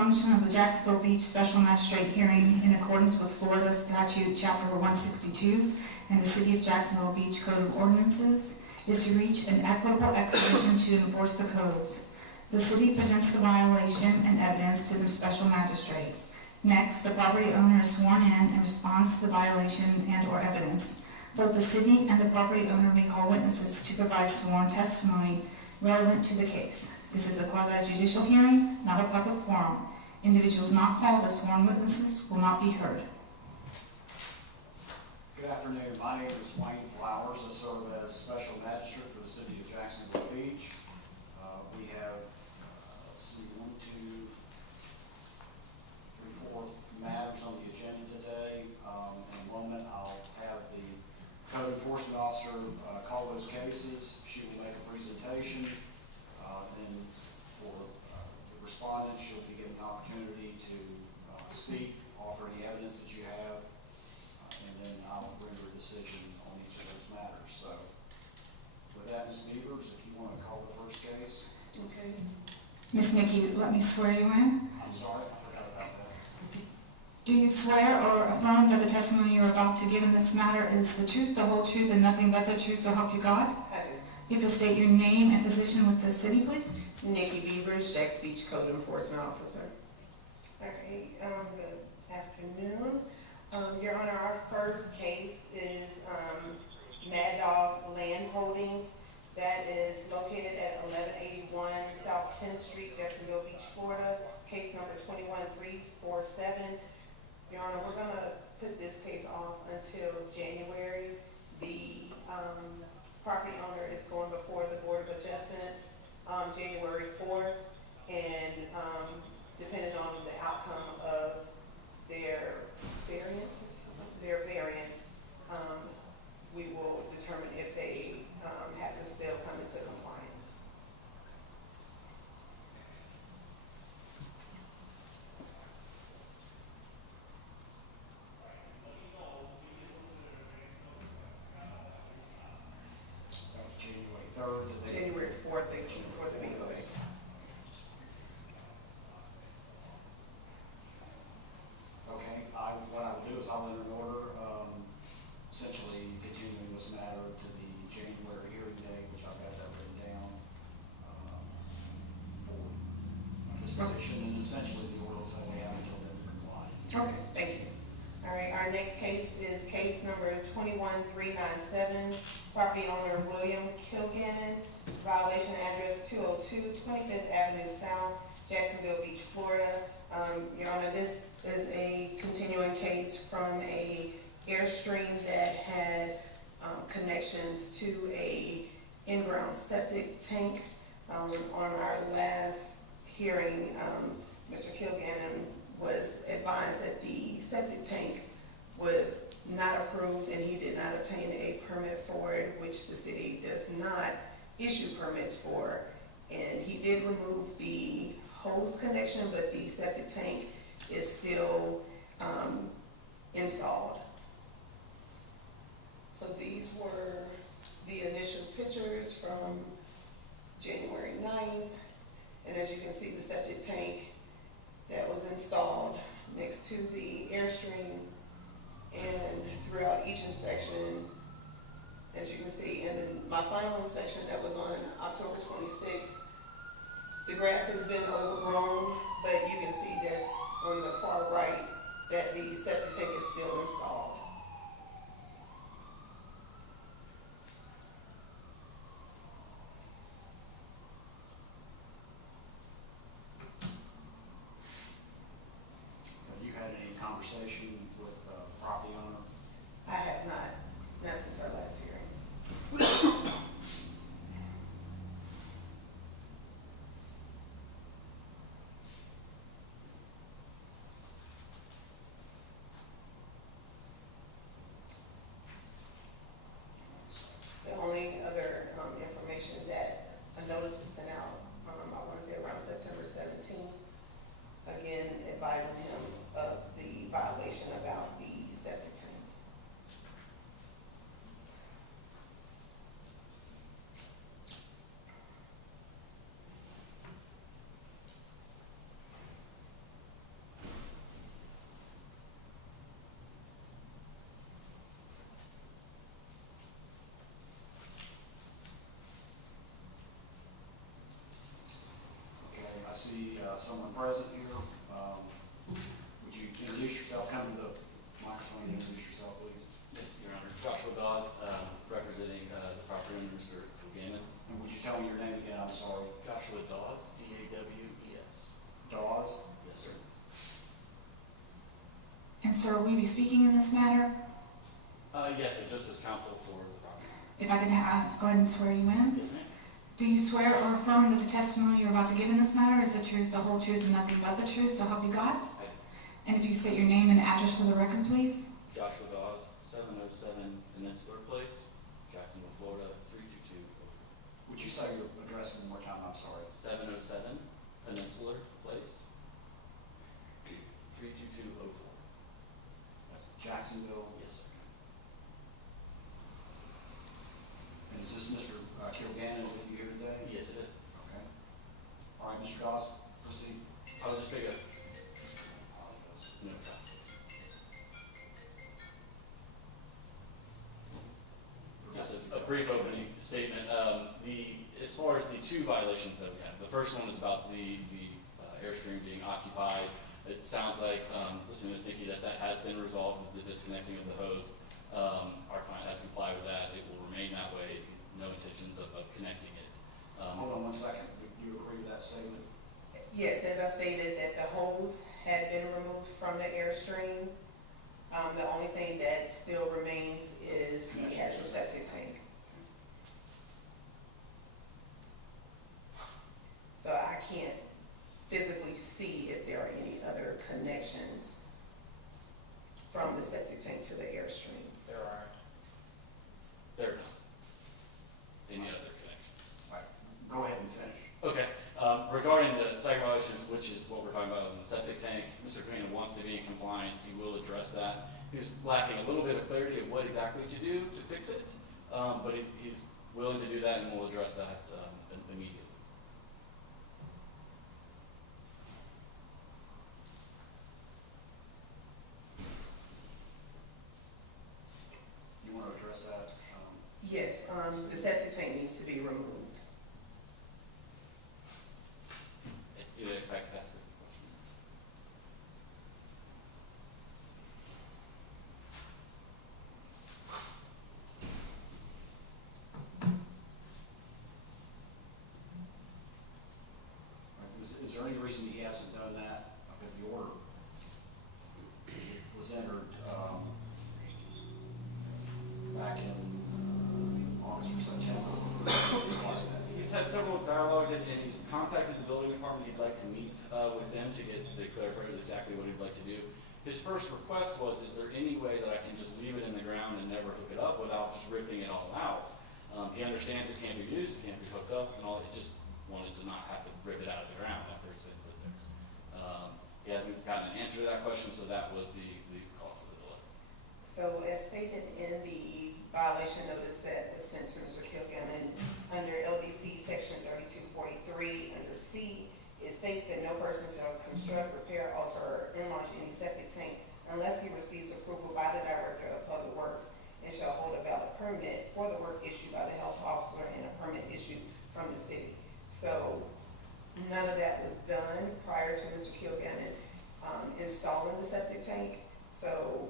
function of the Jacksonville Beach Special Magistrate hearing in accordance with Florida Statute Chapter 162 and the City of Jacksonville Beach Code of Ordinances is to reach an equitable expedition to enforce the codes. The city presents the violation and evidence to the special magistrate. Next, the property owner is sworn in and responds to the violation and/or evidence. Both the city and the property owner may call witnesses to provide sworn testimony relevant to the case. This is a quasi-judicial hearing, not a public forum. Individuals not called as sworn witnesses will not be heard. Good afternoon. My name is Wayne Flowers. I serve as Special Magistrate for the City of Jacksonville Beach. We have, let's see, 1, 2, 3, 4 matters on the agenda today. In a moment, I'll have the Code Enforcement Officer call those cases. She will make a presentation. Then for the respondent, she'll be given an opportunity to speak, offer any evidence that you have, and then I'll render a decision on each of those matters. So with that, Ms. Beavers, if you want to call the first case. Okay. Ms. Nikki, let me swear you in. I'm sorry, I forgot about that. Do you swear or affirm that the testimony you are about to give in this matter is the truth, the whole truth, and nothing but the truth, so help you God? I do. If you'll state your name and position with the city, please. Nikki Beavers, Jacks Beach Code Enforcement Officer. All right, good afternoon. Your Honor, our first case is Mad Dog Land Holdings. That is located at 1181 South 10th Street, Jacksonville Beach, Florida. Case number 21347. Your Honor, we're going to put this case off until January. The property owner is going before the Board of Adjustments January 4th, and depending on the outcome of their variance, we will determine if they have to still come into compliance. That was January 3rd. January 4th, they came before the BOA. Okay, what I will do is I'll enter an order, essentially continuing this matter to the January hearing date, which I've got that written down for disposition, and essentially the order will say they have until then to comply. Okay, thank you. All right, our next case is case number 21397. Property owner William Kilgannon, violation address 202 25th Avenue South, Jacksonville Beach, Florida. Your Honor, this is a continuing case from a airstream that had connections to a in-ground septic tank. On our last hearing, Mr. Kilgannon was advised that the septic tank was not approved and he did not obtain a permit for it, which the city does not issue permits for. And he did remove the hose connection, but the septic tank is still installed. So these were the initial pictures from January 9th. And as you can see, the septic tank that was installed next to the airstream, and throughout each inspection, as you can see, and then my final inspection that was on October 26th, the grass has been overgrown, but you can see that on the far right that the septic tank is still installed. Have you had any conversation with the property owner? I have not since our last hearing. The only other information that a notice was sent out, I want to say around September 17th, again advising him of the violation you tell me your name again? I'm sorry. Joshua Dawes, D-A-W-E-S. Dawes? Yes, sir. And sir, will you be speaking in this matter? Yes, sir, just as counsel for the property. If I could ask, go ahead and swear you in. Yes, ma'am. Do you swear or affirm that the testimony you're about to give in this matter is the truth, the whole truth, and nothing but the truth, so help you God? I do. And if you state your name and address for the record, please. Joshua Dawes, 707 Peninsula Place, Jacksonville, Florida, 32204. Would you say your address one more time? I'm sorry. 707 Peninsula Place, 32204. That's Jacksonville. Yes, sir. And is this Mr. Kilgannon with you here today? Yes, it is. Okay. All right, Mr. Dawes, proceed. I'll just make a no. Just a brief opening statement. As far as the two violations that we have, the first one is about the Airstream being occupied. It sounds like, listening to Ms. Nikki, that has been resolved with the disconnecting of the hose. Our client has complied with that. It will remain that way. No intentions of connecting it. Hold on one second. Do you agree with that statement? Yes, as I stated, that the hose had been removed from the Airstream. The only thing that still remains is the actual septic tank. So I can't physically see if there are any other connections from the septic tank to the Airstream. There are not any other connections. All right. Go ahead and finish. Okay. Regarding the second violation, which is what we're talking about in the septic tank, Mr. Green wants to be in compliance. He will address that. He's lacking a little bit of clarity of what exactly to do to fix it, but he's willing to do that, and we'll address that immediately. You want to address that? Yes, the septic tank needs to be removed. If I could ask a question. Is there any reason he hasn't done that? Because the order was entered back in August or September. He's had several dialogues, and he's contacted the building department. He'd like to meet with them to get the clarification exactly what he'd like to do. His first request was, is there any way that I can just leave it in the ground and never hook it up without just ripping it all out? He understands it can't be used, it can't be hooked up, and all. He just wanted to not have to rip it out of the ground after it's been put there. He hasn't gotten an answer to that question, so that was the cause for the delay. So as stated in the violation notice that was sent to Mr. Kilgannon, under LBC section 3243, under C, it states that no person shall construct, repair, alter, or enlarge any septic tank unless he receives approval by the Director of Public Works and shall hold a valid permit for the work issued by the health officer and a permit issued from the city. So none of that was done prior to Mr. Kilgannon installing the septic tank. So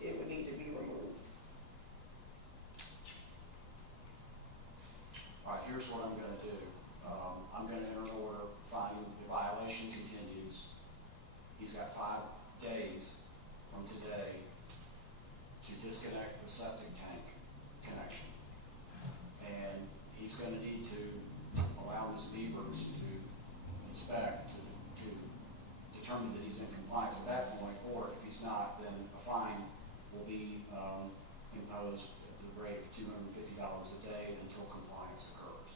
it would need to be removed. All right, here's what I'm going to do. I'm going to enter an order finding the violation continues. He's got 5 days from today to disconnect the septic tank connection. And he's going to need to allow his beavers to inspect, to determine that he's in compliance at that point, or if he's not, then a fine will be imposed at the rate of $250 a day until compliance occurs.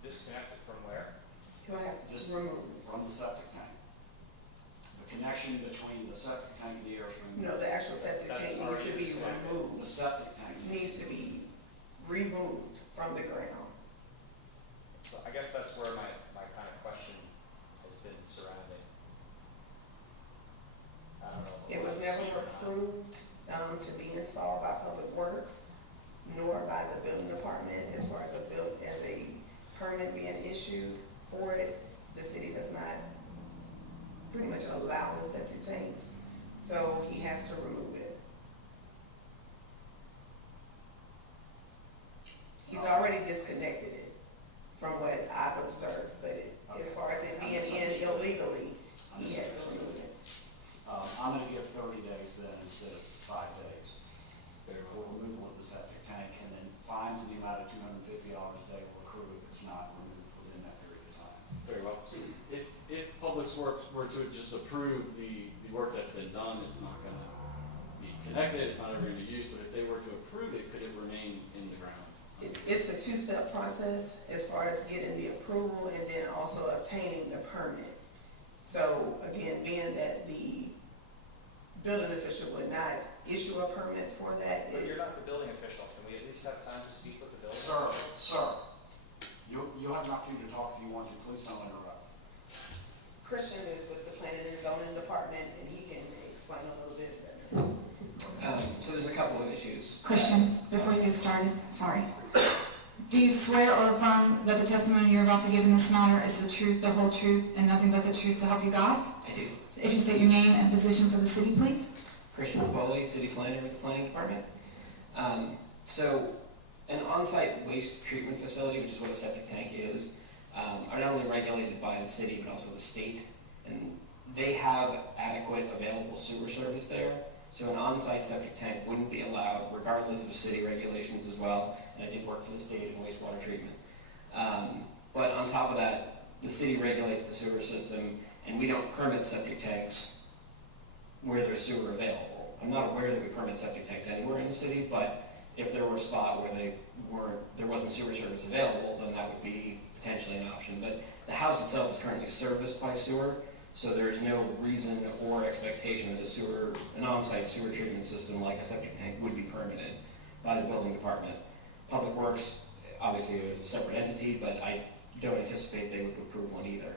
Disconnected from where? He'll have to Just remove. from the septic tank. The connection between the septic tank and the Airstream. No, the actual septic tank needs to be The removed. septic tank. Needs to be removed from the ground. So I guess that's where my kind of question has been surrounding. I don't know. It was never approved to be installed by Public Works, nor by the building department as far as a permit being issued for it. The city does not pretty much allow the septic tanks, so he has to remove it. He's already connected it, from what I've observed, but as far as it being in illegally, he has to remove it. I'm gonna give 30 days then instead of 5 days for removal of the septic tank, and then fines in the amount of $250 a day will accrue if it's not removed within that period of time. Very well. If Public Works were to just approve the work that's been done, it's not gonna be connected, it's not ever gonna be used, but if they were to approve it, could it remain in the ground? It's a two-step process as far as getting the approval and then also obtaining the permit. So again, being that the building official would not issue a permit for that. But you're not the building official. Can we at least have time to speak with the building? Sir, you'll have an opportunity to talk if you want to. Please don't interrupt. Christian is with the planning and zoning department, and he can explain a little bit better. So there's a couple of issues. Christian, before you get started, sorry. Do you swear or affirm that the testimony you're about to give in this matter is the truth, the whole truth, and nothing but the truth to help you God? I do. If you state your name and position for the city, please. Christian Napoli, city planner with the planning department. So an on-site waste treatment facility, which is what a septic tank is, are not only regulated by the city but also the state, and they have adequate available sewer service there. So an on-site septic tank wouldn't be allowed regardless of city regulations as well, and I did work for the state in wastewater treatment. But on top of that, the city regulates the sewer system, and we don't permit septic tanks where there's sewer available. I'm not aware that we permit septic tanks anywhere in the city, but if there were a spot where there wasn't sewer service available, then that would be potentially an option. But the house itself is currently serviced by sewer, so there is no reason or expectation that an on-site sewer treatment system like a septic tank would be permitted by the building department. Public Works, obviously, is a separate entity, but I don't anticipate they would approve one either.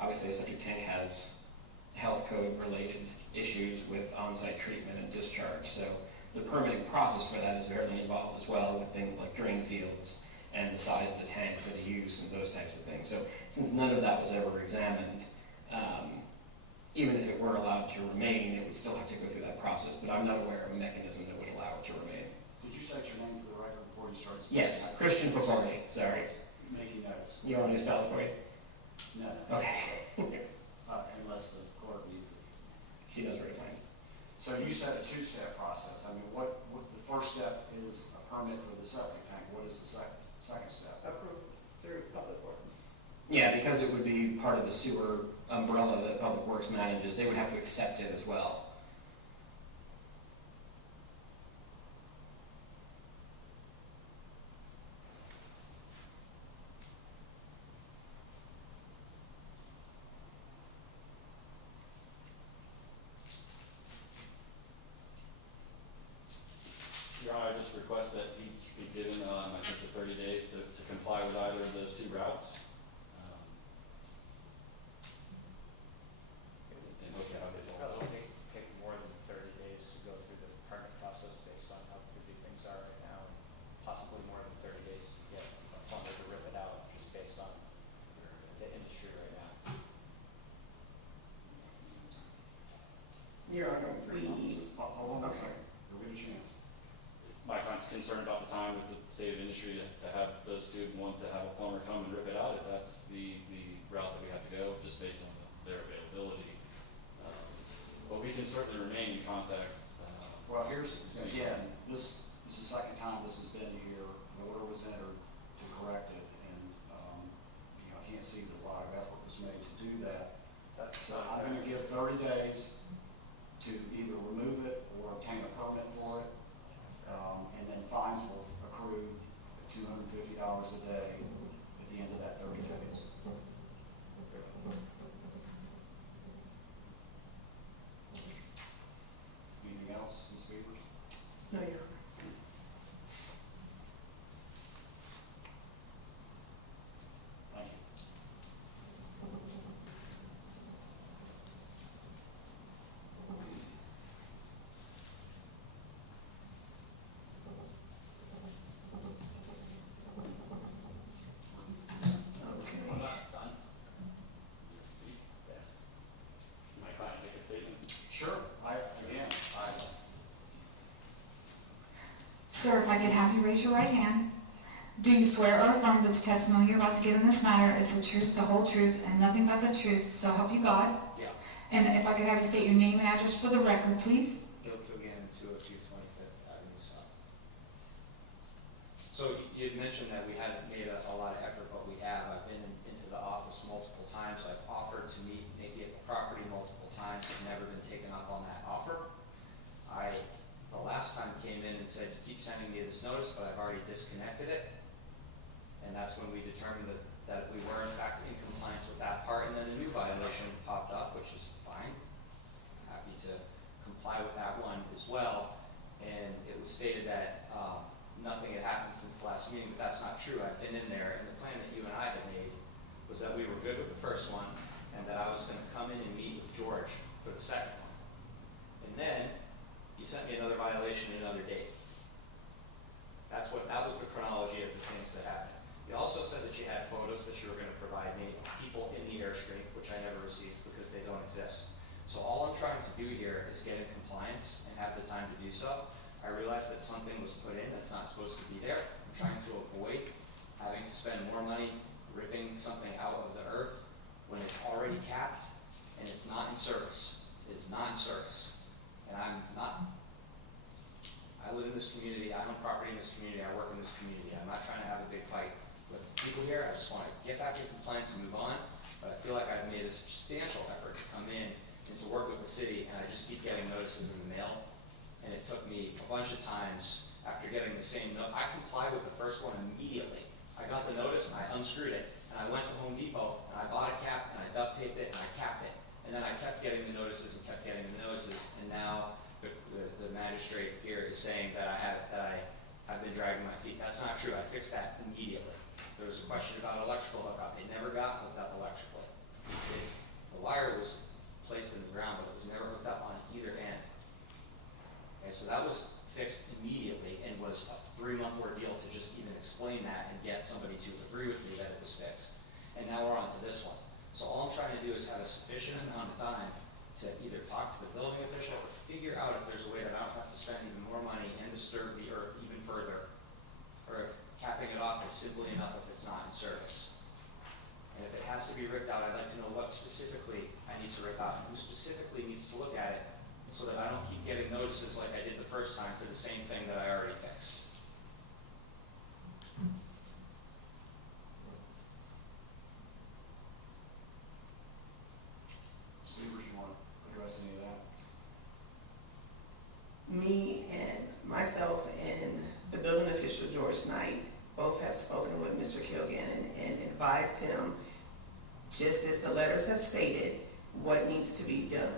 Obviously, a septic tank has health code related issues with on-site treatment and discharge, so the permitting process for that is very involved as well, with things like drain fields and the size of the tank for the use and those types of things. So since none of that was ever examined, even if it were allowed to remain, it would still have to go through that process, but I'm not aware of a mechanism that would allow it to remain. Did you state your name for the record before you started speaking? Yes, Christian Papoli, sorry. Making notes. You want me to spell it for you? No. Okay. Unless the clerk needs it. She knows where to find it. So you said a two-step process. I mean, what the first step is a permit for the septic tank. What is the second step? Approved through Public Works. Yeah, because it would be part of the sewer umbrella that Public Works manages, they would have to accept it as well. Your Honor, I just request that he be given, I think, the 30 days to comply with either of those two routes. And hope you have this all. Probably take more than 30 days to go through the permit process based on how busy things are right now, and possibly more than 30 days to get a plumber to rip it out, just based on the industry right now. Your Honor, Hold on a Okay. second. You'll get a chance. My client's concerned about the time with the state of industry to have those two, one to have a plumber come and rip it out, if that's the route that we have to go, just based on their availability. But we can certainly remain in contact. Well, here's, again, this is the second time this has been here. The order was entered to correct it, and, I can't see that a lot of effort was made to do that. That's So I'm going to give 30 days to either remove it or obtain a permit for it, and then fines will accrue at $250 a day at the end of that 30 days. Anything else, Ms. Beavers? no, Your Honor. Thank you. Okay. Sir, if I could have you raise your right hand. Do you swear or affirm that the testimony you're about to give in this matter is the truth, the whole truth, and nothing but the truth, so help you God? Yeah. And if I could have you state your name and address for the record, please? Bill Kilgannon, 202 25th Avenue South. So you had mentioned that we hadn't made a lot of effort, but we have. I've been into the office multiple times. I've offered to meet Nikki at the property multiple times. I've never been taken up on that offer. The last time came in and said, keep sending me this notice, but I've already disconnected it. And that's when we determined that we were in fact in compliance with that part. And then a new violation popped up, which is fine. Happy to comply with that one as well. And it was stated that nothing had happened since the last meeting, but that's not true. I've been in there, and the plan that you and I had made was that we were good with the first one, and that I was going to come in and meet with George for the second one. And then you sent me another violation and another date. That was the chronology of the things that happened. You also said that you had photos that you were going to provide me of people in the airstream, which I never received because they don't exist. So all I'm trying to do here is get in compliance and have the time to do so. I realize that something was put in that's not supposed to be there. I'm trying to avoid having to spend more money ripping something out of the earth when it's already capped and it's not in service. It's not in service. And I live in this community, I own property in this community, I work in this community. I'm not trying to have a big fight with people here. I just want to get back in compliance and move on. But I feel like I've made a substantial effort to come in and to work with the city, and I just keep getting notices in the mail. And it took me a bunch of times after getting the same note. I complied with the first one immediately. I got the notice and I unscrewed it, and I went to Home Depot and I bought a cap and I duct taped it and I capped it. And then I kept getting the notices and kept getting the notices, and now the magistrate here is saying that I've been dragging my feet. That's not true. I fixed that immediately. There was a question about electrical hookup. It never got hooked up electrically. The wire was placed in the ground, but it was never hooked up on either end. Okay, so that was fixed immediately and was a 3-month ordeal to just even explain that and get somebody to agree with me that it was fixed. And now we're on to this one. So all I'm trying to do is have a sufficient amount of time to either talk to the building official or figure out if there's a way that I don't have to spend even more money and disturb the earth even further, or if capping it off is simply enough if it's not in service. And if it has to be ripped out, I'd like to know what specifically I need to rip out and who specifically needs to look at it so that I don't keep getting notices like I did the first time for the same thing that I already fixed. Stevers, you want to address any of that? Me and myself and the building official, George Knight, both have spoken with Mr. Kilgannon and advised him, just as the letters have stated, what needs to be done.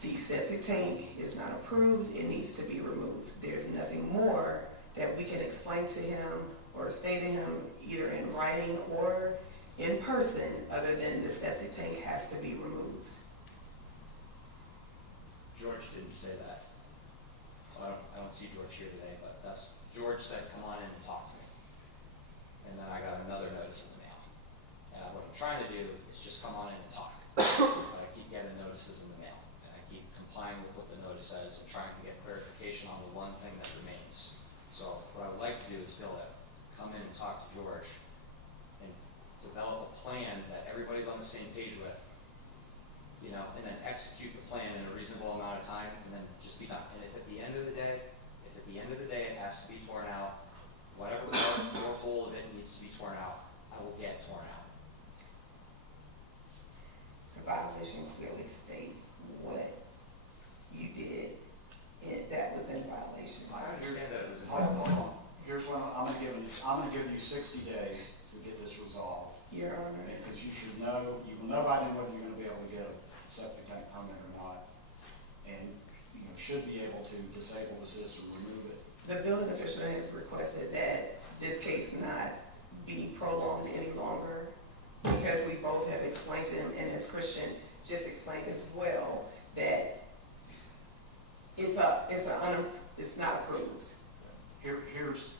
The septic tank is not approved, it needs to be removed. There's nothing more that we can explain to him or say to him, either in writing or in person, other than the septic tank has to be removed. George didn't say that. Well, I don't see George here today, but George said, come on in and talk to me. And then I got another notice in the mail. And what I'm trying to do is just come on in and talk. But I keep getting notices in the mail. And I keep complying with what the notice says and trying to get clarification on the one thing that remains. So what I would like to do is come in and talk to George and develop a plan that everybody's on the same page with, and then execute the plan in a reasonable amount of time, and then just be done. And if at the end of the day it has to be torn out, whatever part or whole of it needs to be torn out, I will get torn out. The violation clearly states what you did, and that was in violation. I understand that it was Hold on. Here's what I'm going to give you 60 days to get this resolved. Your Honor. Because you will know by then whether you're going to be able to get a septic tank permit or not, and should be able to disable the system, remove it. The building official has requested that this case not be prolonged any longer, because we both have explained to him, and as Christian just explained as well, that it's not approved. Here's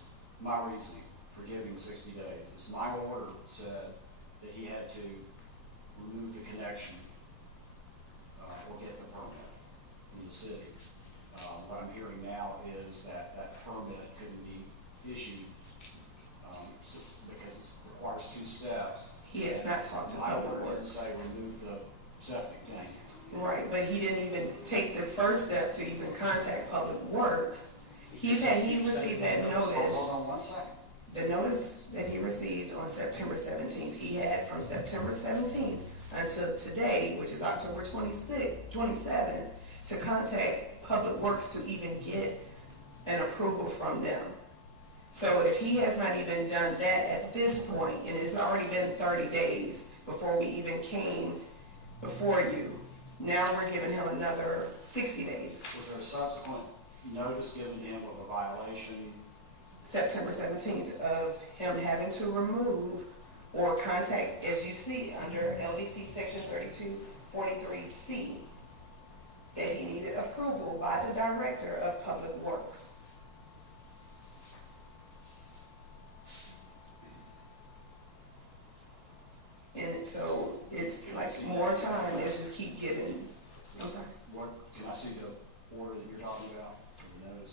my reasoning for giving 60 days. It's my order said that he had to remove the connection or get the permit from the city. What I'm hearing now is that permit issued, because it requires 2 steps. He has not talked to My Public order didn't Works. say remove the septic tank. Right, but he didn't even take the first step to even contact Public Works. He received that notice. Hold on 1 second. The notice that he received on September 17th, he had from September 17th until today, which is October 27th, to contact Public Works to even get an approval from them. So if he has not even done that at this point, and it's already been 30 days before we even came before you, now we're giving him another 60 days. Was there a subsequent notice given to him of a violation? September 17th of him having to remove or contact, as you see under LDC section 3243C, that he needed approval by the director of Public Works. And so it's like more time, let's just keep giving, I'm sorry. What, can I see the order that you're talking about, the notice?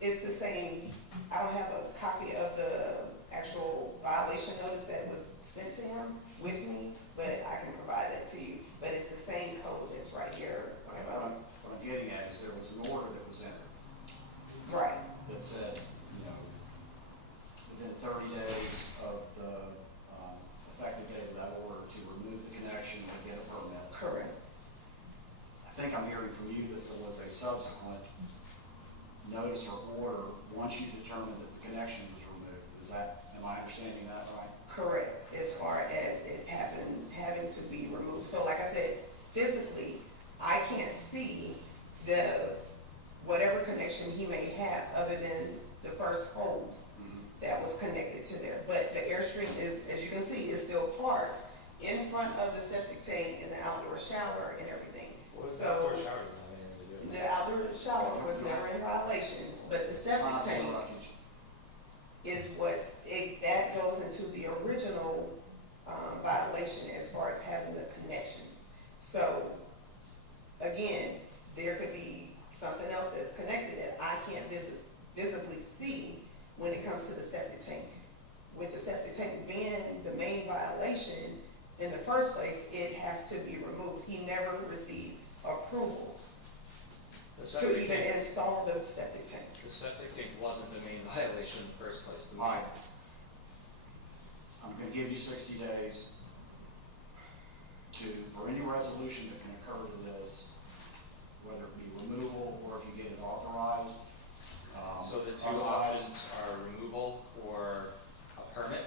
It's the same, I don't have a copy of the actual violation notice that was sent to him with me, but I can provide that to you. But it's the same code that's right here. Okay, what I'm getting at is there was an order that was entered Right, that said, within 30 days of the effective date of that order to remove the connection and get a permit. correct. I think I'm hearing from you that there was a subsequent notice or order once you determined that the connection was removed. Am I understanding that right? Correct, as far as it having to be removed. So like I said, physically, I can't see whatever connection he may have other than the first hose that was connected to there. But the Airstream is, as you can see, is still parked in front of the septic tank and the outdoor shower and everything. So the outdoor shower was never in violation, but the septic tank is that goes into the original violation as far as having the connections. So again, there could be something else that's connected that I can't visibly see when it comes to the septic tank. With the septic tank being the main violation in the first place, it has to be removed. He never received approval to even install the septic tank. The septic tank wasn't the main violation in the first place. All right. I'm going to give you 60 days for any resolution that can occur to this, whether it be removal or if you get it authorized. So the two Otherwise- options are removal or a permit?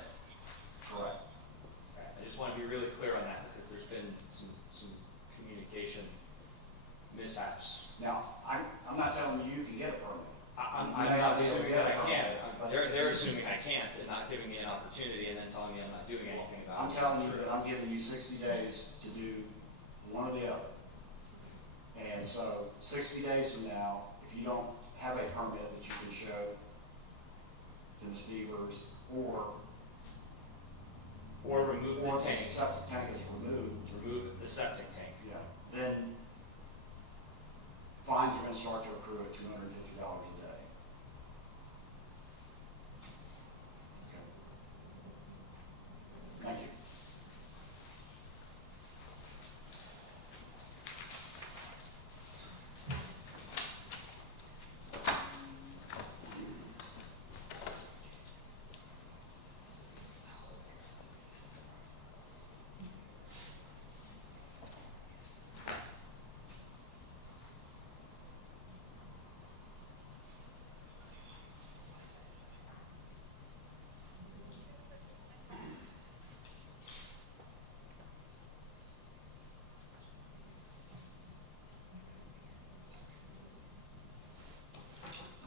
Correct. Okay, I just want to be really clear on that because there's been some communication mishaps. Now, I'm not telling you you can get a permit. I'm You may not be able to assuming get that a I can. permit, but- They're assuming I can't and not giving me an opportunity and then telling me I'm not doing anything about it. I'm telling you that I'm giving you 60 days to do one or the other. And so 60 days from now, if you don't have a permit that you can show to Ms. Beavers, or remove the once the tank, septic tank is removed, remove the septic tank. then fines are going to start to accrue at $250 a day. Okay. Thank you.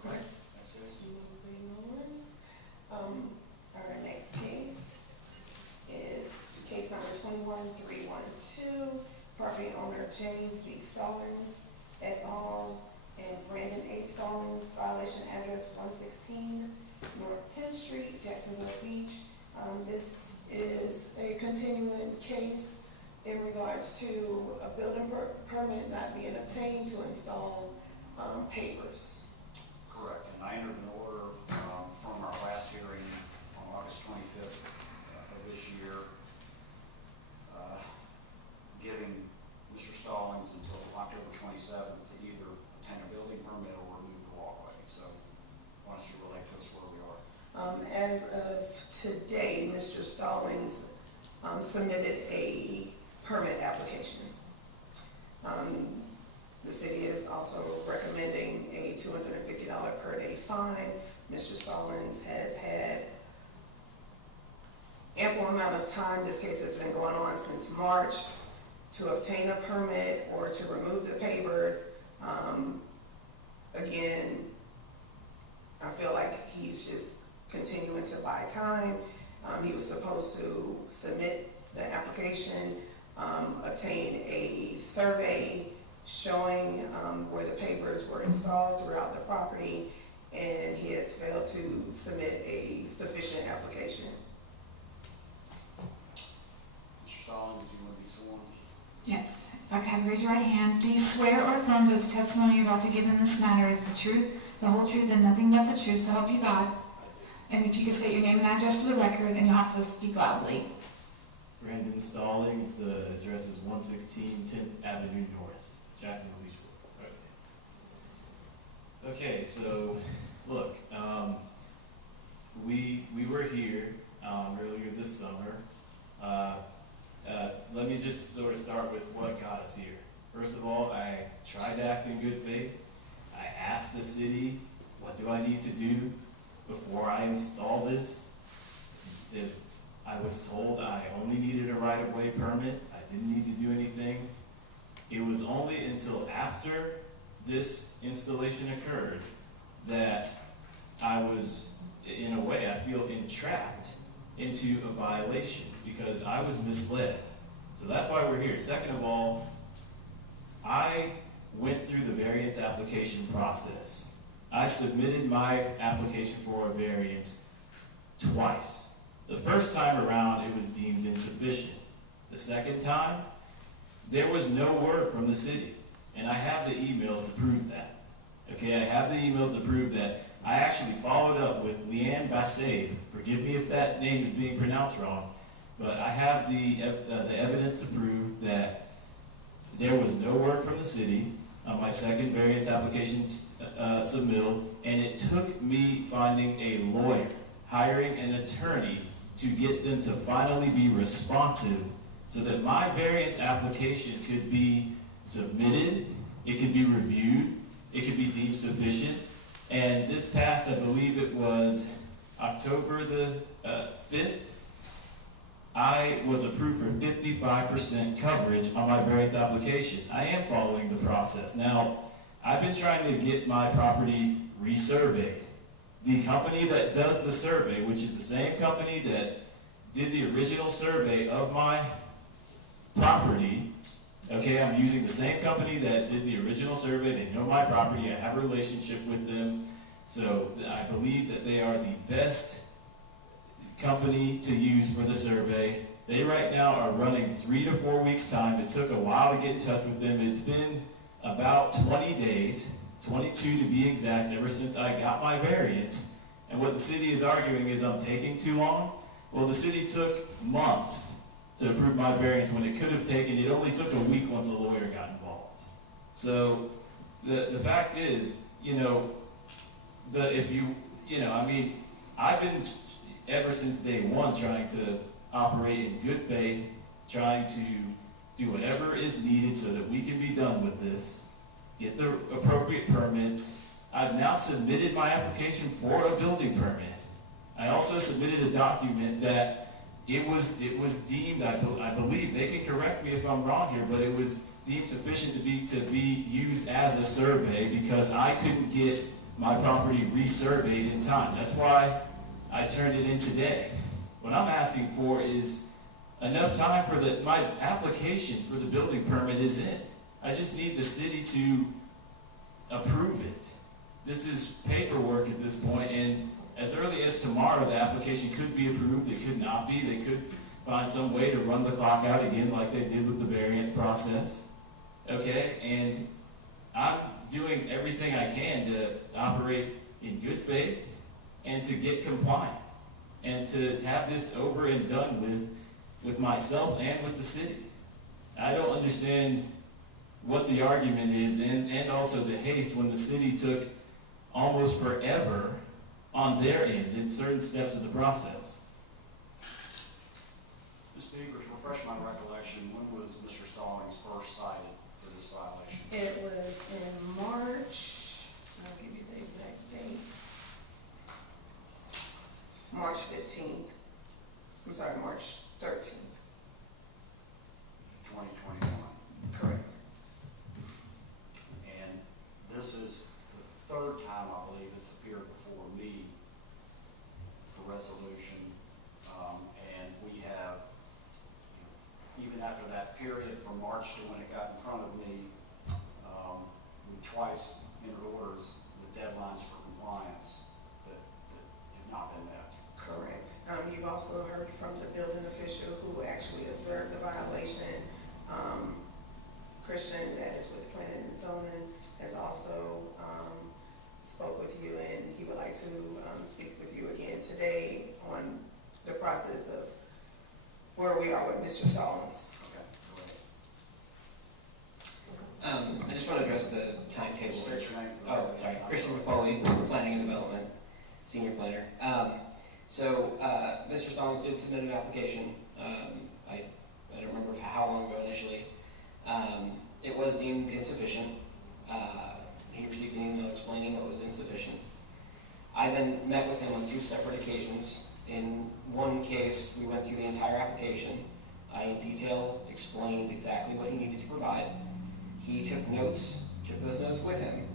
That's it. Moving on. Our next case is case number 21312, property owner James B. Stallings et al. And Brandon A. Stallings, violation address 116 North 10th Street, Jacksonville Beach. This is a continuing case in regards to a building permit not being obtained to install pavers. And I entered an order from our last hearing on August 25th of this year, giving Mr. Stallings until October 27th to either obtain a building permit or remove the walkway. So why don't you relate to us where we are? As of today, Mr. Stallings submitted a permit application. The city is also recommending a $250 per day fine. Mr. Stallings has had ample amount of time, this case has been going on since March, to obtain a permit or to remove the pavers. Again, I feel like he's just continuing to buy time. He was supposed to submit the application, obtain a survey showing where the pavers were installed throughout the property, and he has failed to submit a sufficient application. Mr. Stallings, you want to be sworn? Yes. If I could have you raise your right hand. Do you swear or affirm that the testimony you're about to give in this matter is the truth, the whole truth, and nothing but the truth, so help you God? And if you could state your name and address for the record, and you'll have to speak loudly. Brandon Stallings, the address is 116 10th Avenue North, Jacksonville Beach. Okay, so look, we were here earlier this summer. Let me just sort of start with what got us here. First of all, I tried to act in good faith. I asked the city, what do I need to do before I install this? I was told I only needed a right-of-way permit. I didn't need to do anything. It was only until after this installation occurred that I was, in a way, I feel entrapped into a violation because I was misled. So that's why we're here. Second of all, I went through the variance application process. I submitted my application for a variance twice. The first time around, it was deemed insufficient. The second time, there was no word from the city. And I have the emails to prove that. Okay, I have the emails to prove that. I actually followed up with Leanne Bassade. Forgive me if that name is being pronounced wrong, but I have the evidence to prove that there was no word from the city on my second variance application submittal, and it took me finding a lawyer, hiring an attorney to get them to finally be responsive so that my variance application could be submitted, it could be reviewed, it could be deemed sufficient. And this past, I believe it was October the 5th, I was approved for 55% coverage on my variance application. I am following the process. Now, I've been trying to get my property resurveyed. The company that does the survey, which is the same company that did the original survey of my property, okay, I'm using the same company that did the original survey. They know my property. I have a relationship with them. So I believe that they are the best company to use for the survey. They right now are running 3 to 4 weeks time. It took a while to get in touch with them. It's been about 20 days, 22 to be exact, ever since I got my variance. And what the city is arguing is I'm taking too long. Well, the city took months to approve my variance when it could have taken, it only took a week once a lawyer got involved. So the fact is, I've been ever since day one trying to operate in good faith, trying to do whatever is needed so that we can be done with this, get the appropriate permits. I've now submitted my application for a building permit. I also submitted a document that it was deemed, I believe, they can correct me if I'm wrong here, but it was deemed sufficient to be used as a survey because I couldn't get my property resurveyed in time. That's why I turned it in today. What I'm asking for is enough time for my application for the building permit is in. I just need the city to approve it. This is paperwork at this point, and as early as tomorrow, the application could be approved. It could not be. They could find some way to run the clock out again like they did with the variance process. Okay? And I'm doing everything I can to operate in good faith and to get compliant and to have this over and done with myself and with the city. I don't understand what the argument is, and also the haste when the city took almost forever on their end in certain steps of the process. Ms. Beavers, refresh my recollection, when was Mr. Stallings first cited for this violation? It was in March, I'll give you the exact date. March 15th. I'm sorry, March 13th. 2021. Correct. And this is the third time, I believe, it's appeared before me for resolution. And we have, even after that period from March to when it got in front of me, we twice entered orders with deadlines for compliance that have not been met. Correct. You've also heard from the building official who actually observed the violation. Christian, that is with planning and zoning, has also spoke with you, and he would like to speak with you again today on the process of where we are with Mr. Stallings. Okay, go ahead. I just want to address the timetable. State your name. Oh, sorry, Christian McCauley, Planning and Development, Senior Planner. Mr. Stallings did submit an application. I don't remember for how long ago initially. It was deemed insufficient. He received an email explaining it was insufficient. I then met with him on 2 separate occasions. In one case, we went through the entire application. I, in detail, explained exactly what he needed to provide. He took those notes with him,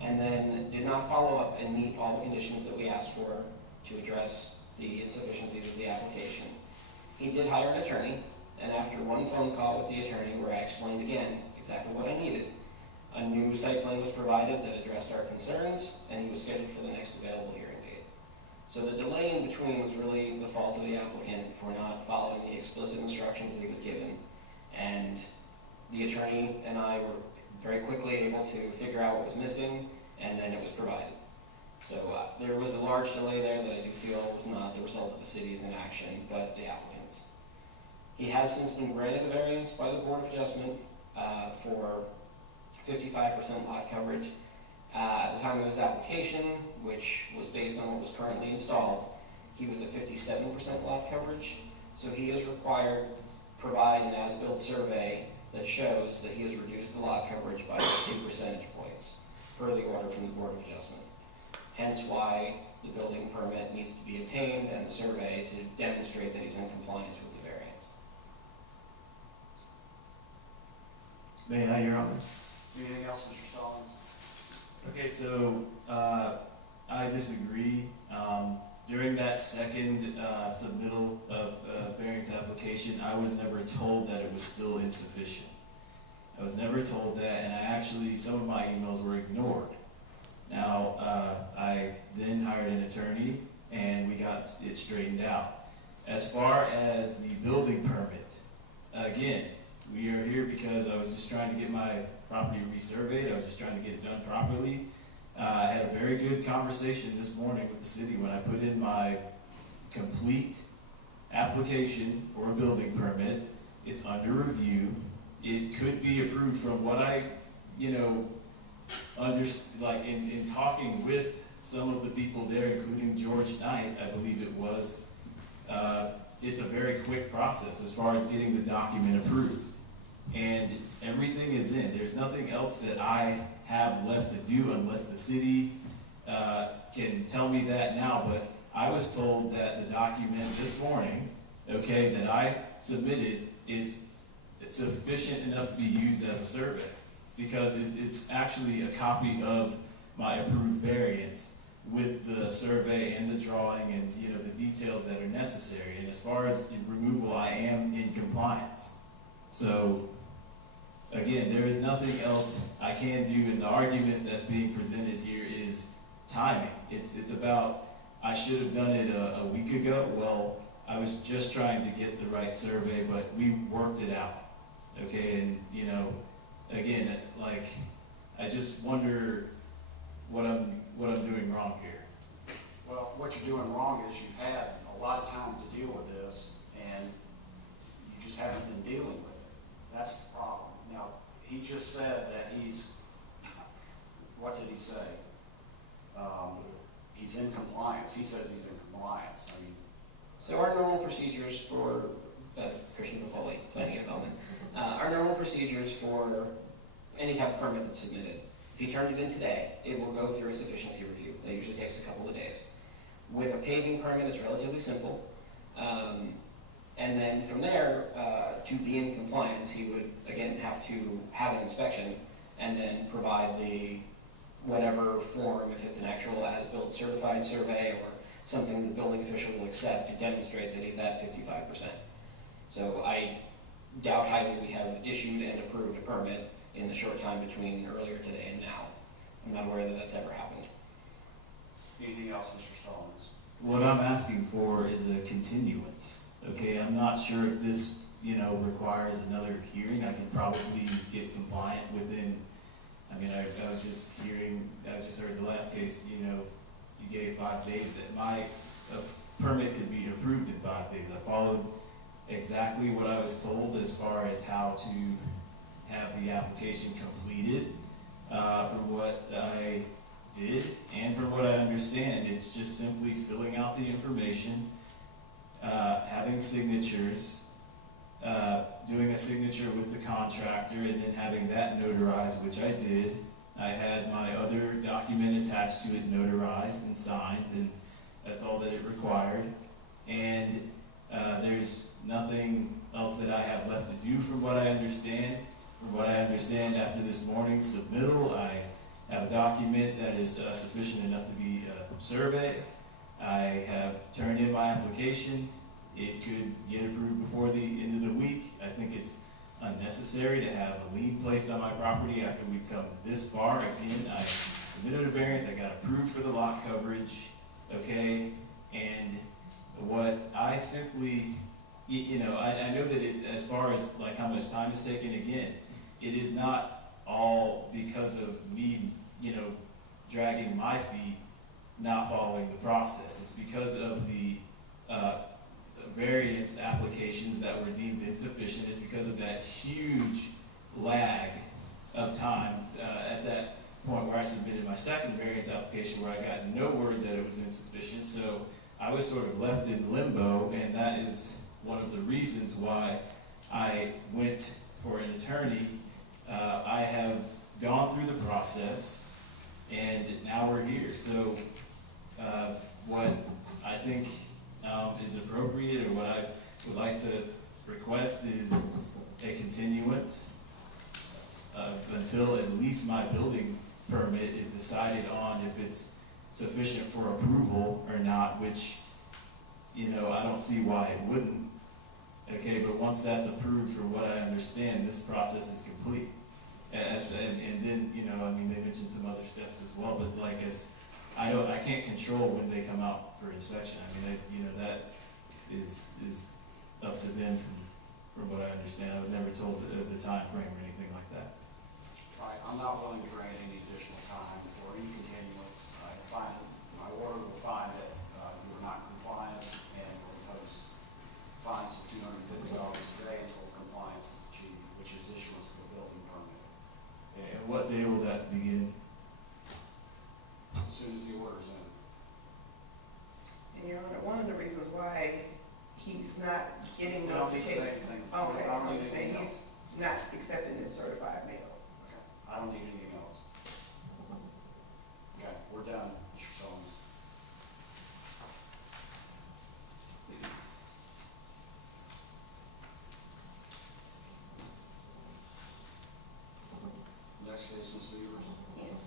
and then did not follow up and meet all the conditions that we asked for to address the insufficiencies of the application. He did hire an attorney, and after one phone call with the attorney where I explained again exactly what I needed, a new site plan was provided that addressed our concerns, and he was scheduled for the next available hearing date. So the delay in between was really the fault of the applicant for not following the explicit instructions that he was given, and the attorney and I were very quickly able to figure out what was missing, and then it was provided. So there was a large delay there that I do feel was not the result of the city's inaction, but the applicant's. He has since been granted a variance by the Board of Adjustment for 55% lot coverage. At the time of his application, which was based on what was currently installed, he was at 57% lot coverage. So he is required to provide an as-built survey that shows that he has reduced the lot coverage by 2 percentage points per the order from the Board of Adjustment. Hence why the building permit needs to be obtained and the survey to demonstrate that he's in compliance with the variance. May I, Your Honor? Anything else, Mr. Stallings? Okay, so I disagree. During that second submittal of variance application, I was never told that it was still insufficient. I was never told that, and some of my emails were ignored. Now, I then hired an attorney, and we got it straightened out. As far as the building permit, again, we are here because I was just trying to get my property resurveyed. I was just trying to get it done properly. I had a very good conversation this morning with the city when I put in my complete application for a building permit. It's under review. It could be approved from what I, in talking with some of the people there, including George Knight, I believe it was, it's a very quick process as far as getting the document approved. And everything is in. There's nothing else that I have left to do unless the city can tell me that now. But I was told that the document this morning, that I submitted is sufficient enough to be used as a survey because it's actually a copy of my approved variance with the survey and the drawing and the details that are necessary. And as far as removal, I am in compliance. So again, there is nothing else I can do, and the argument that's being presented here is timing. It's about, I should have done it a week ago. Well, I was just trying to get the right survey, but we worked it out. And again, I just wonder what I'm doing wrong. you're doing wrong is you've had a lot of time to deal with this, and you just haven't been dealing with it. That's the problem. Now, he just said that what did he say? He's in compliance. He says he's in compliance. I mean, So our normal procedures for, Christian Papoli, planning and development, our normal procedures for any type of permit that's submitted, if he turned it in today, it will go through a sufficiency review. That usually takes a couple of days. With a paving permit, it's relatively simple. And then from there, to be in compliance, he would, again, have to have an inspection and then provide the whatever form, if it's an actual as-built certified survey or something the building official will accept to demonstrate that he's at 55%. So I doubt highly we have issued and approved a permit in the short time between earlier today and now. I'm not aware that that's ever happened. anything else, Mr. Stallings? What I'm asking for is a continuance. Okay, I'm not sure if this, requires another hearing. I can probably get compliant within, I was just heard the last case, you gave 5 days, that my permit could be approved in 5 days. I followed exactly what I was told as far as how to have the application completed. From what I did and from what I understand, it's just simply filling out the information, having signatures, doing a signature with the contractor, and then having that notarized, which I did. I had my other document attached to it notarized and signed, and that's all that it required. And there's nothing else that I have left to do from what I understand. From what I understand after this morning's submittal, I have a document that is sufficient enough to be surveyed. I have turned in my application. It could get approved before the end of the week. I think it's unnecessary to have a lien placed on my property after we've come this far. Again, I submitted a variance, I got approved for the lot coverage, okay? And what I simply, I know that as far as like how much time is taken, again, it is not all because of me, dragging my feet, not following the process. It's because of the variance applications that were deemed insufficient. It's because of that huge lag of time at that point where I submitted my second variance application, where I got no word that it was insufficient. So I was sort of left in limbo, and that is one of the reasons why I went for an attorney. I have gone through the process, and now we're here. So what I think is appropriate, or what I would like to request, is a continuance until at least my building permit is decided on if it's sufficient for approval or not, which, I don't see why it wouldn't. Okay, but once that's approved, from what I understand, this process is complete. And then, they mentioned some other steps as well, but I can't control when they come out for inspection. That is up to them from what I understand. I was never told the time frame or anything like that. Right, I'm not willing to grant any additional time or any continuance. My order will find that you are not in compliance, and will impose fines of $250 a day until compliance is achieved, which is issuance of a building permit. And what day will that begin? As soon as the order's in. And Your Honor, one of the reasons why he's not getting You don't need to say notification. anything. Okay, I don't I'm need just saying anything he's else. not accepting his certified mail. Okay, I don't need anything else. Okay, we're done, Mr. Solomon. Next case is yours. Yes.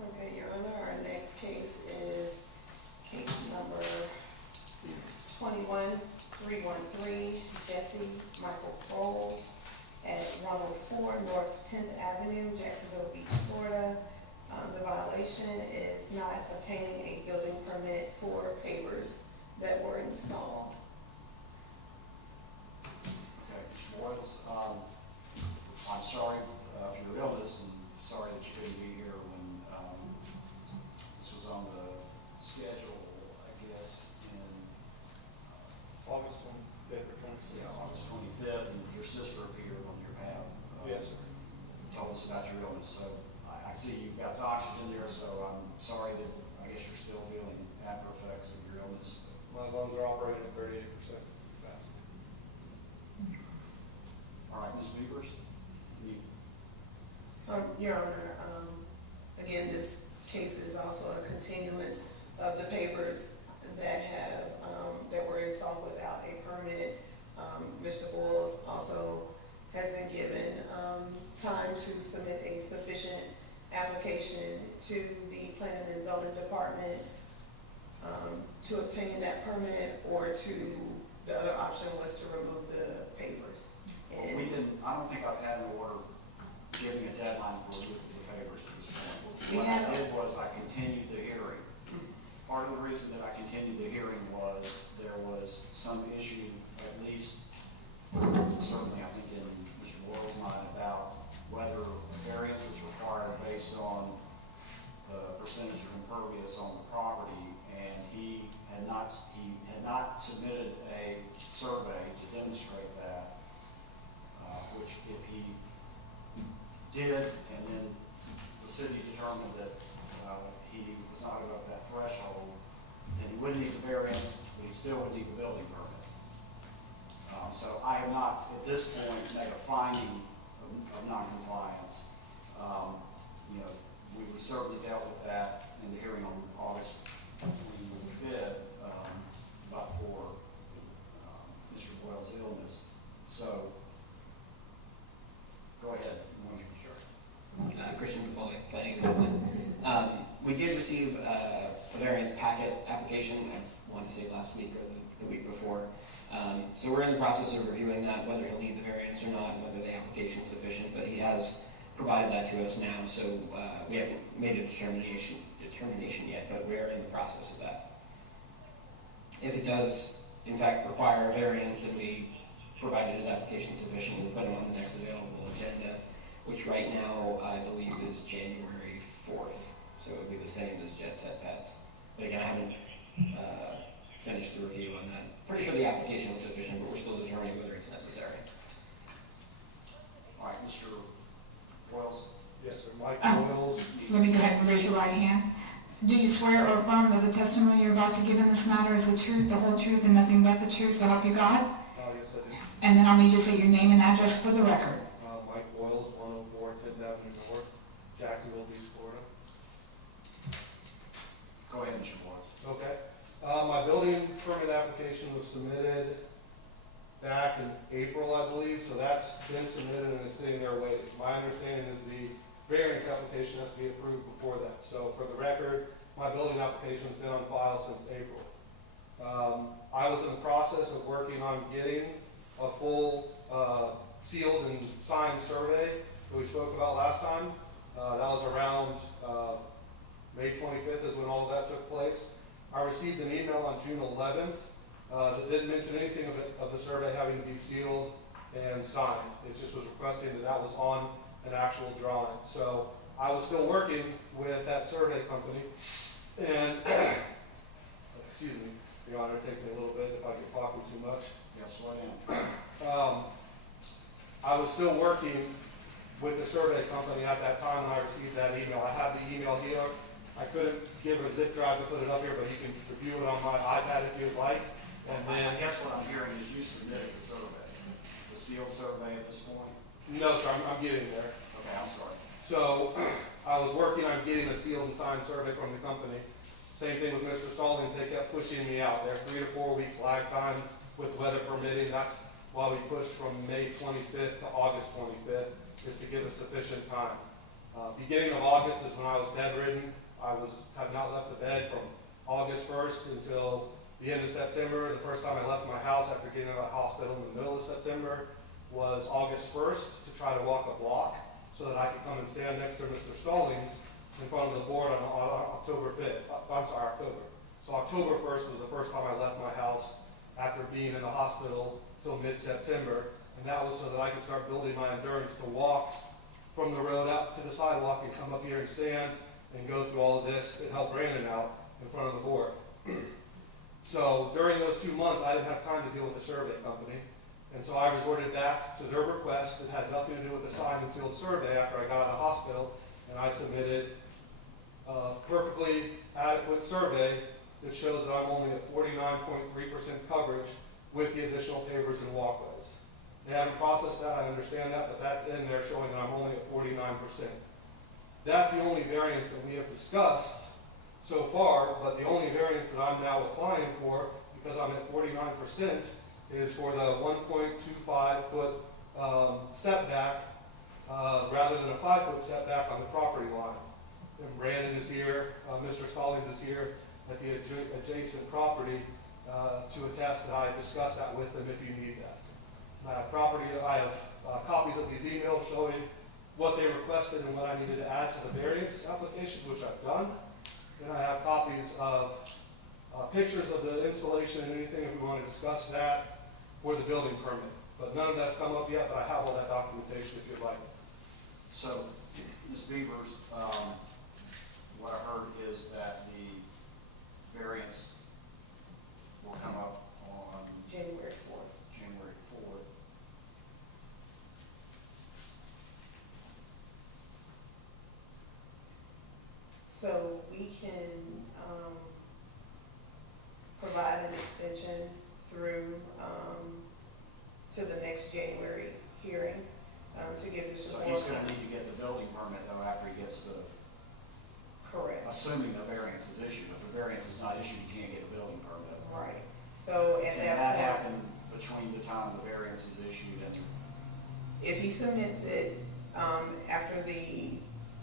Okay, Your Honor, our next case is case number 21313, Jesse Michael Bowles at 104 North 10th Avenue, Jacksonville Beach, Florida. The violation is not obtaining a building permit for pavers that were installed. Okay, Mr. Boyles, I'm sorry if loans are operating at 38% capacity. All right, Ms. Beavers? Your Honor, again, this case is also a continuance of the papers that have, that were installed without a permit. Mr. Boyles also has been given, time to submit a sufficient application to the Planning and Zoning Department, to obtain that permit, or to, the other option was to remove the papers. And We didn't, I don't think I've had an order giving a deadline for review of the papers at this point. We What have I a- did was I continued the hearing. Part of the reason that I continued the hearing was there was some issue, at least certainly I think in Mr. Boyle's mind, about whether variance was required based on the percentage of impervious on the property, and he had not submitted a survey to demonstrate that, which if he did, and then the city determined that he was not above that threshold, then he wouldn't need the variance, but he still would need the building permit. So I have not, at this point, made a finding of noncompliance. You know, we certainly dealt with that in the hearing on August 25th, but for Mr. Boyle's illness. So, go ahead. Christian Capoli, Planning and Development. We did receive a variance packet application, I want to say last week or the week before. So we're in the process of reviewing that, whether he'll need the variance or not, and whether the application is sufficient, but he has provided that to us now, so we haven't made a determination yet, but we're in the process of that. If it does, in fact, require a variance, then we provided his application sufficient and put him on the next available agenda, which right now I believe is January 4th, so it would be the same as Jet Set Pets. But again, I haven't finished the review on that. Pretty sure the application was sufficient, but we're still determining whether it's necessary. All right, Mr. Boyles? Yes, sir. Mike Oh. Boyles. So let me go ahead and raise your right hand. Do you swear or affirm that the testimony you're about to give in this matter is the truth, the whole truth, and nothing but the truth, so help you God? Yes, I do. And then I'll need you to say your name and address for the record. Mike Boyles, 104 10th Avenue North, Jacksonville Beach, Florida. Go ahead, Mr. Boyles. Okay. My building permit application was submitted back in April, I believe, so that's been submitted and is sitting there waiting. My understanding is the variance application has to be approved before that. So for the record, my building application's been on file since April. I was in the process of working on getting a full sealed and signed survey that we spoke about last time. That was around May 25th is when all of that took place. I received an email on June 11th that didn't mention anything of the survey having to be sealed and signed. It just was requesting that that was on an actual drawing. So I was still working with that survey company, and excuse me, Your Honor, it takes me a little bit if I get talking too much. Yes, slow down. I was still working with the survey company at that time when I received that email. I have the email here. I couldn't give a zip drive to put it up here, but you can review it on my iPad if you'd like. And then, I guess what I'm hearing is you submitted the survey, the sealed survey at this point? no, sir, I'm getting there. Okay, I'm sorry. So I was working on getting a sealed and signed survey from the company. Same thing with Mr. Stallings, they kept pushing me out. They're 3 to 4 weeks lag time with weather permitting. That's why we pushed from May 25th to August 25th, is to give us sufficient time. Beginning of August is when I was bedridden. I had not left the bed from August 1st until the end of September. The first time I left my house after getting out of the hospital in the middle of September was August 1st to try to walk a block so that I could come and stand next to Mr. Stallings in front of the board on October 5th. I'm sorry, October. So October 1st was the first time I left my house after being in the hospital till mid-September. And that was so that I could start building my endurance to walk from the road out to the sidewalk and come up here and stand and go through all of this and help Brandon out in front of the board. So during those 2 months, I didn't have time to deal with the survey company. And so I resorted back to their request that had nothing to do with the signed and sealed survey after I got out of the hospital. And I submitted a perfectly adequate survey it shows that I'm only at 49.3% coverage with the additional pavers and walkways. They haven't processed that, I understand that, but that's in there showing that I'm only at 49%. That's the only variance that we have discussed so far, but the only variance that I'm now applying for, because I'm at 49%, is for the 1.25 foot setback, rather than a 5 foot setback on the property line. And Brandon is here, Mr. Stallings is here at the adjacent property to attest that I discussed that with them if you need that. I have copies of these emails showing what they requested and what I needed to add to the variance application, which I've done. And I have copies of pictures of the installation and anything if we want to discuss that for the building permit. But none of that's come up yet, but I have all that documentation if you'd like. So, Ms. Beavers, what I heard is that the variance will come up on January 4th. January 4th. So we can provide an extension through to the next January hearing to give Mr. So Moore. he's going to need to get the building permit though after he gets the, Correct. assuming a variance is issued. If a variance is not issued, he can't get a building permit. Right. So at Can that that point, happen between the time the variance is issued and? if he submits it after the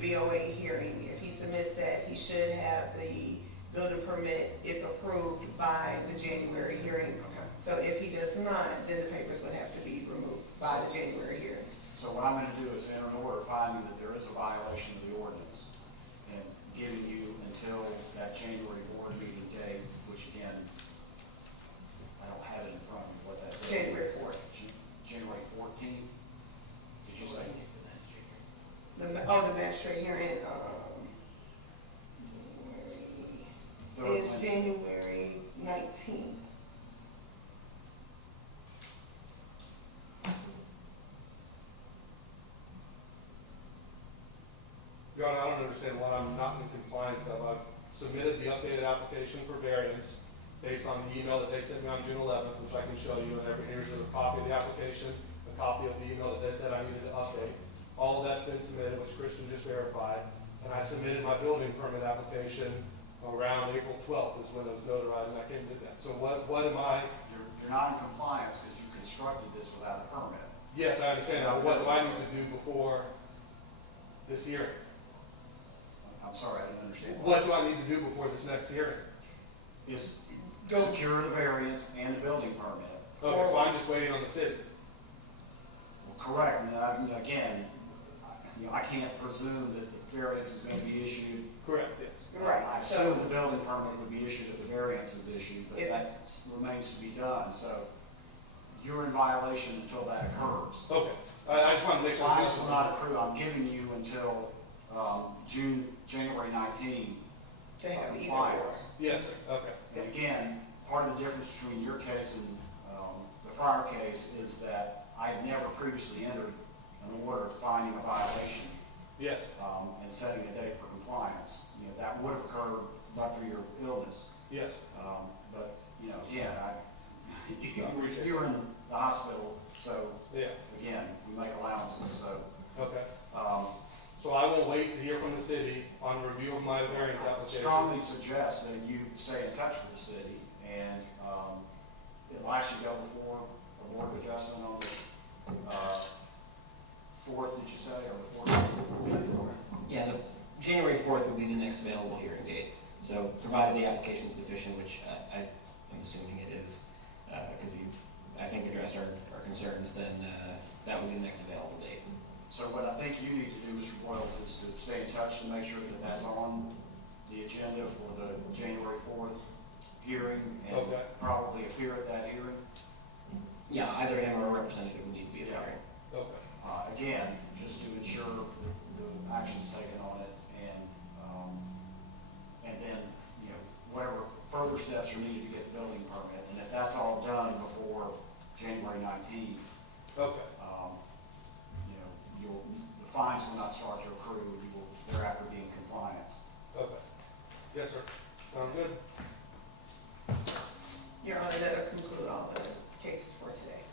BOA hearing, if he submits that, he should have the building permit, if approved, by the January hearing. Okay. So if he does not, then the papers would have to be removed by the January hearing. So what I'm going to do is enter an order finding that there is a violation of the ordinance and giving you until that January board meeting date, which again, I don't have it in front of me what that is. January 4th. January 14th? Did you say? The magistrate hearing, Third is Wednesday? January 19th. Your Honor, I don't understand why I'm not in compliance of. I've submitted the updated application for variance based on the email that they sent me on June 11th, which I can show you, and here's a copy of the application, a copy of the email that they said I needed to update. All of that's been submitted, which Christian just verified, and I submitted my building permit application around April 12th is when it was notarized, and I came and did that. So what am I? You're not in compliance because you constructed this without a permit. Yes, I understand that. What do I need to do before this hearing? I'm sorry, I didn't understand. What do I need to do before this next hearing? Is Go- secure the variance and the building permit. Okay, so I'm just waiting on the city. Well, correct. Again, I can't presume that the variance is going to be issued. Correct, yes. Right, I so, assume the building permit would be issued if the variance is issued, but If- that remains to be done. So you're in violation until that occurs. Okay, I just want to make sure. Fines will not accrue. I'm giving you until January 19 to have either or. compliance. Yes, sir, okay. And again, part of the difference between your case and the prior case is that I had never previously entered an order finding a violation Yes, and setting a date for compliance. You know, that would have occurred but for your illness. yes, But, you know, again, appreciate you're in the hospital, so yeah, again, we make allowances, so. okay. um, So I will wait to hear from the city on review of my variance I application. strongly suggest that you stay in touch with the city and it'll actually go before a board of adjustment on the 4th, did you say, or the 4th? Yeah, the January 4th would be the next available hearing date. So provided the application is sufficient, which I'm assuming it is, because you've, I think, addressed our concerns, then that would be the next available date. So what I think you need to do, Mr. Boyles, is to stay in touch to make sure that that's on the agenda for the January 4th hearing and Okay. probably appear at that hearing. Yeah, either him or a representative would need to be at the Yeah. hearing. Okay, Again, just to ensure the action's taken on it and then, you know, whatever further steps are needed to get the building permit. And if that's all done before January 19th, okay, you know, the fines will not start to accrue. You will thereafter be in compliance. okay. Yes, sir. Sounds good. that'll conclude all the cases for today.